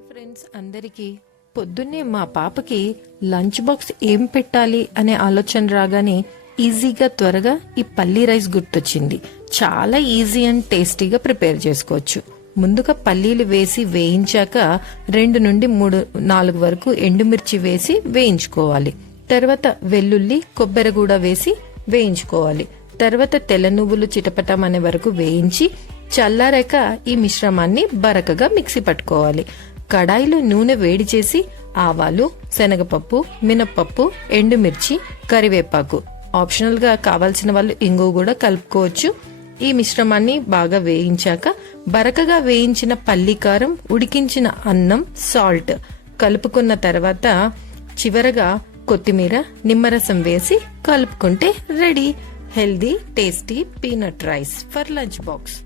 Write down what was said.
Hi friends, అందరికీ పొద్దున్నే మా పాపకి లంచ్ బాక్స్ ఏం పెట్టాలి అనే ఆలోచన రాగానే ఈజీగా త్వరగా ఈ పల్లీ రైస్ గుర్తొచ్చింది. చాలా ఈజీ అండ్ టేస్టీగా ప్రిపేర్ చేసుకోవచ్చు. ముందుగా పల్లీలు వేసి వేయించాక 2 నుండి 4 వరకు ఎండుమిర్చి వేసి వేయించుకోవాలి. తర్వాత వెల్లుల్లి, కొబ్బరి కూడా వేసి వేయించుకోవాలి. తర్వాత తెల్ల నువ్వులు చిటపటమనే వరకు వేయించి చల్లారాక ఈ మిశ్రమాన్ని బరకగా మిక్సీ పట్టుకోవాలి. కడాయిలో నూనె వేడి చేసి ఆవాలు, శనగపప్పు, మినప్పప్పు, ఎండుమిర్చి, కరివేపాకు, ఆప్షనల్ గా కావాల్సిన వాళ్ళు ఇంగు కూడా కలుపుకోవచ్చు. ఈ మిశ్రమాన్ని బాగా వేయించాక బరకగా వేయించిన పల్లి కారం, ఉడికించిన అన్నం, సాల్ట్ కలుపుకున్న తర్వాత చివరగా కొత్తిమీర, నిమ్మరసం వేసి కలుపుకుంటే ready. Healthy, tasty peanut rice for lunch box.